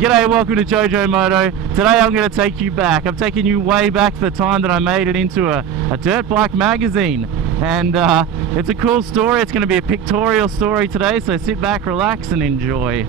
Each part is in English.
G'day, welcome to JoeJoeMoto. Today I'm going to take you back. I'm taking you way back to the time that I made it into a dirt bike magazine. And it's a cool story. It's going to be a pictorial story today, so sit back, relax and enjoy.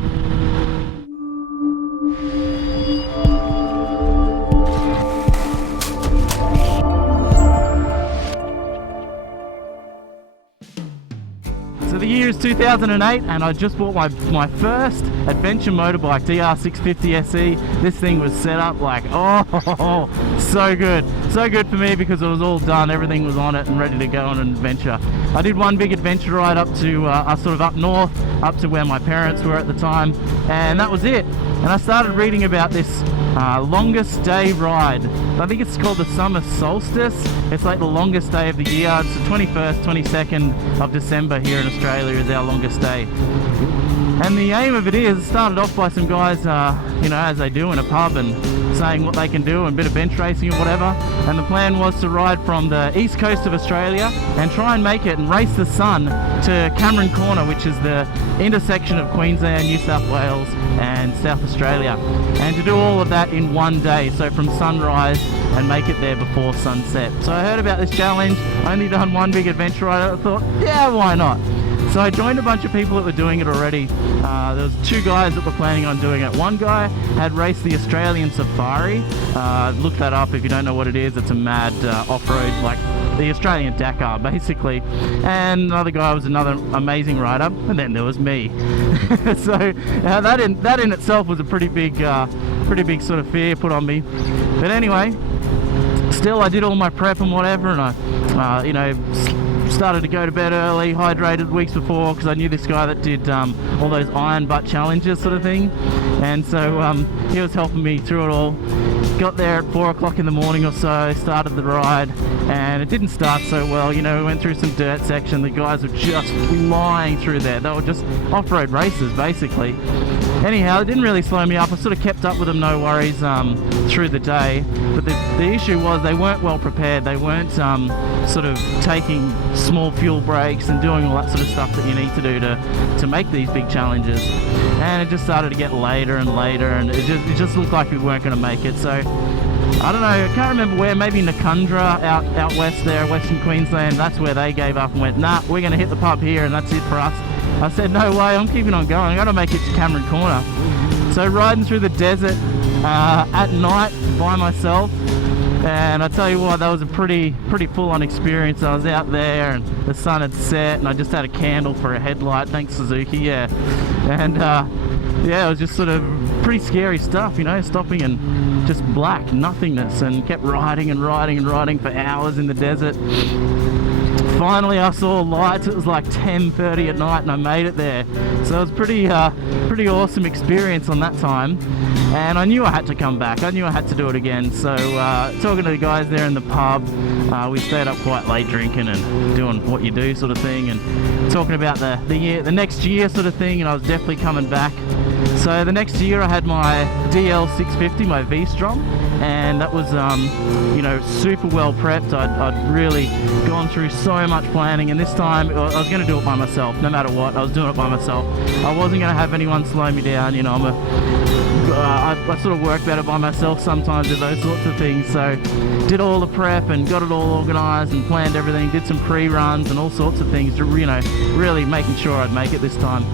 So the year is 2008 and I just bought my first adventure motorbike, DR650 SE. This thing was set up like, oh, so good. So good for me because it was all done, everything was on it and ready to go on an adventure. I did one big adventure ride up to, sort of up north, up to where my parents were at the time, and that was it. And I started reading about this longest day ride. I think it's called the summer solstice. It's like the longest day of the year. It's the 21st, 22nd of December here in Australia is our longest day. And the aim of it is, it started off by some guys, you know, as they do in a pub and saying what they can do and a bit of bench racing and whatever. And the plan was to ride from the east coast of Australia and try and make it and race the sun to Cameron Corner, which is the intersection of Queensland, New South Wales and South Australia. And to do all of that in one day, so from sunrise and make it there before sunset. So I heard about this challenge, only done one big adventure ride. I thought, yeah, why not? So I joined a bunch of people that were doing it already. There was two guys that were planning on doing it. One guy had raced the Australian Safari. Look that up if you don't know what it is. It's a mad off-road, like the Australian Dakar basically. And another guy was another amazing rider, and then there was me. So that in itself was a pretty big sort of fear put on me. But anyway, still I did all my prep and whatever, and I you know, started to go to bed early, hydrated weeks before, because I knew this guy that did all those iron butt challenges sort of thing, and so he was helping me through it all. Got there at 4 o'clock in the morning or so, started the ride, and it didn't start so well. You know, we went through some dirt section, the guys were just flying through there. They were just off-road races basically. Anyhow, it didn't really slow me up. I sort of kept up with them, no worries, through the day. But the issue was they weren't well prepared. They weren't sort of taking small fuel breaks and doing all that sort of stuff that you need to do to make these big challenges. And it just started to get later and later, and it just looked like we weren't going to make it. So I don't know, I can't remember where, maybe Nakundra out west there, Western Queensland. That's where they gave up and went, nah, we're going to hit the pub here and that's it for us. I said, no way, I'm keeping on going. I got to make it to Cameron Corner. So riding through the desert at night by myself, and I tell you what, that was a pretty full-on experience. I was out there and the sun had set and I just had a candle for a headlight, thanks Suzuki, yeah. And yeah, it was just sort of pretty scary stuff, you know, stopping and just black nothingness, and kept riding and riding and riding for hours in the desert. Finally I saw lights. It was like 10:30 at night and I made it there. So it was pretty awesome experience on that time, and I knew I had to come back. I knew I had to do it again. So talking to the guys there in the pub, we stayed up quite late drinking and doing what you do sort of thing, and talking about the next year sort of thing, and I was definitely coming back. So the next year I had my DL650, my V-Strom, and that was you know, super well prepped. I'd really gone through so much planning, and this time I was going to do it by myself. No matter what, I was doing it by myself. I wasn't going to have anyone slow me down. You know, I sort of work better by myself sometimes with those sorts of things. So did all the prep and got it all organised and planned everything, did some pre-runs and all sorts of things to, you know, really making sure I'd make it this time.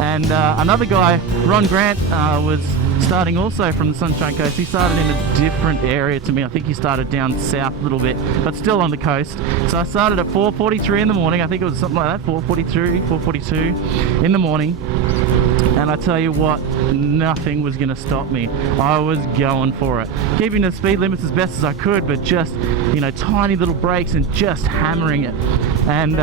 And another guy, Ron Grant, was starting also from the Sunshine Coast. He started in a different area to me. I think he started down south a little bit, but still on the coast. So I started at 4:43 in the morning. I think it was something like that, 4:42 in the morning. And I tell you what, nothing was going to stop me. I was going for it, keeping the speed limits as best as I could, but just, you know, tiny little breaks and just hammering it. And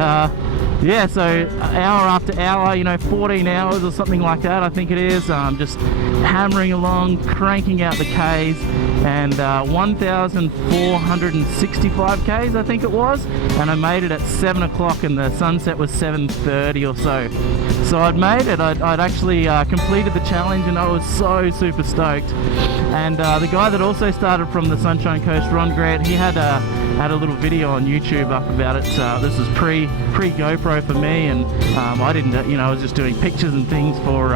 yeah, so hour after hour, you know, 14 hours or something like that, I think it is, just hammering along, cranking out the Ks, and 1,465 Ks I think it was, and I made it at 7 o'clock and the sunset was 7:30 or so. So I'd made it, I'd actually completed the challenge, and I was so super stoked. And the guy that also started from the Sunshine Coast, Ron Grant, he had a little video on YouTube up about it. This was pre GoPro for me, and I didn't, you know, I was just doing pictures and things for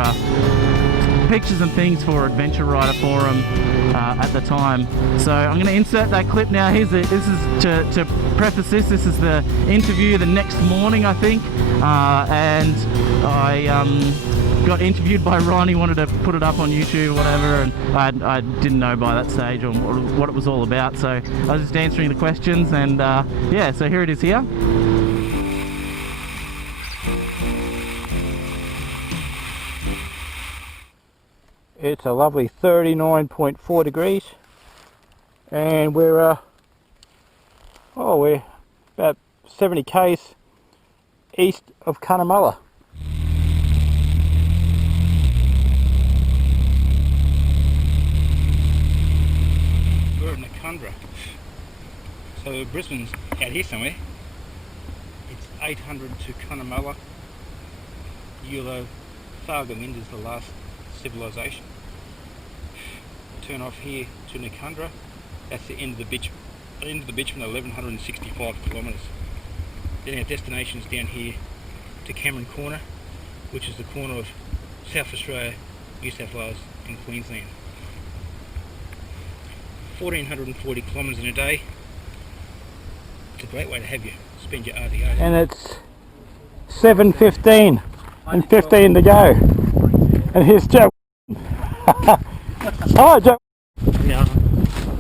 pictures and things for Adventure Rider Forum at the time. So I'm going to insert that clip now. This is to preface this. This is the interview the next morning, I think, and I got interviewed by Ron. He wanted to put it up on YouTube or whatever, and I didn't know by that stage or what it was all about. So I was just answering the questions, and yeah. So here it is here. It's a lovely 39.4 degrees, and we're about 70 k's east of Cunnamulla. We're in Nakundra, so Brisbane's out here somewhere. It's 800 to Cunnamulla. You'll Thargomindah is the last civilization. Turn off here to Nakundra. That's the end of the bitumen. End of the bitumen, 1165 kilometres. Then our destination is down here to Cameron Corner, which is the corner of South Australia, New South Wales and Queensland. 1440 kilometres in a day. It's a great way to have you spend your RDO. And it's 7:15 and 15 to go. And here's Joe. Hi, Joe. Yeah.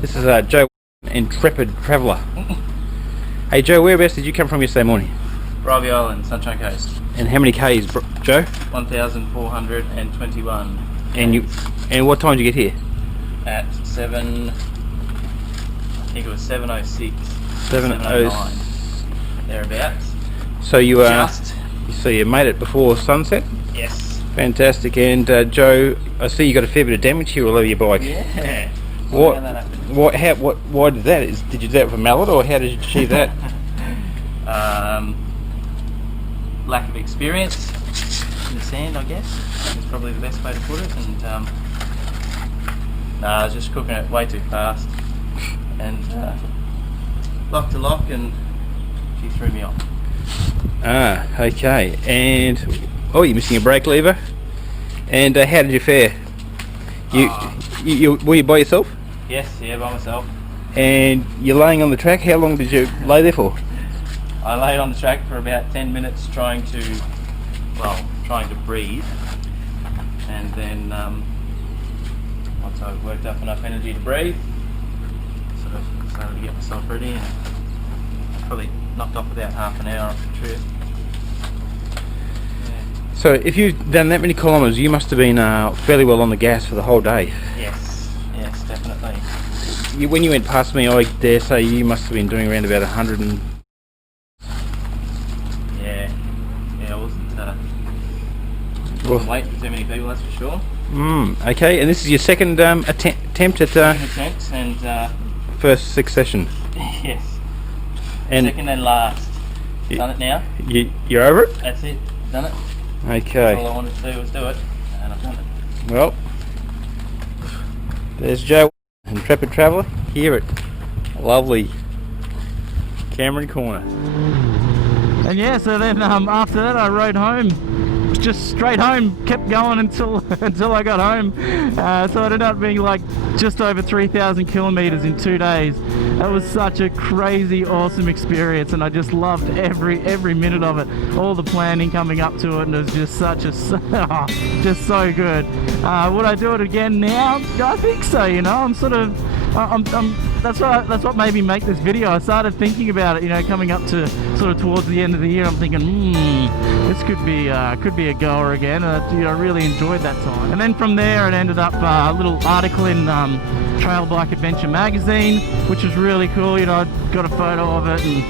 This is Joe, intrepid traveller. Hey Joe, whereabouts did you come from yesterday morning? Bribey Island, Sunshine Coast. And how many k's, Joe? 1,421. And what time did you get here? At 7, I think it was 7:06. 7:09. Thereabouts. So you made it before sunset? Yes. Fantastic. And Joe, I see you got a fair bit of damage here all over your bike. Yeah. Why did that? Did you do that with a mallet, or how did you achieve that? Lack of experience in the sand, I guess, is probably the best way to put it. And I was just cooking it way too fast, and lock to lock, and she threw me off. Ah, okay. And you're missing a brake lever. And how did you fare? Were you by yourself? Yes, yeah, by myself. And you're laying on the track. How long did you lay there for? I laid on the track for about 10 minutes trying to breathe, and then once I worked up enough energy to breathe, sort of started to get myself ready, and probably knocked off about half an hour off the trip. So if you've done that many kilometres, you must have been fairly well on the gas for the whole day. Yes, definitely. When you went past me, I dare say you must have been doing around about 100 and... Yeah, I wasn't waiting for too many people, that's for sure. Okay, and this is your second attempt at... attempts and... first succession. Yes. And second and last. Done it now. You're over it? That's it, done it. Okay. All I wanted to do was do it, and I've done it. Well, there's Joe, intrepid traveller, here at lovely Cameron Corner. And yeah, so then after that I rode home, just straight home, kept going until I got home. So it ended up being like just over 3,000 kilometers in 2 days. That was such a crazy, awesome experience, and I just loved every minute of it. All the planning coming up to it, and it was just just so good. Would I do it again now? I think so. You know, I'm sort of, that's what made me make this video. I started thinking about it, you know, coming up to sort of towards the end of the year. I'm thinking, this could be a goer again. You know, I really enjoyed that time. And then from there, it ended up a little article in Trail Bike Adventure magazine, which was really cool. You know, I got a photo of it and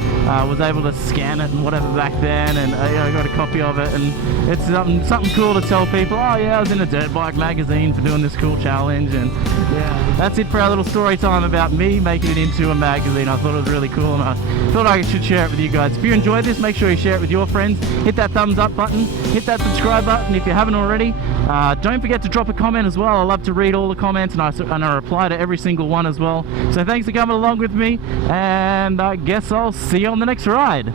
was able to scan it and whatever back then, and you know, I got a copy of it, and it's something cool to tell people, oh yeah, I was in a dirt bike magazine for doing this cool challenge. And yeah, that's it for our little story time about me making it into a magazine. I thought it was really cool, and I thought I should share it with you guys. If you enjoyed this, make sure you share it with your friends. Hit that thumbs up button, hit that subscribe button if you haven't already. Don't forget to drop a comment as well. I love to read all the comments, and I reply to every single one as well. So thanks for coming along with me, and I guess I'll see you on the next ride.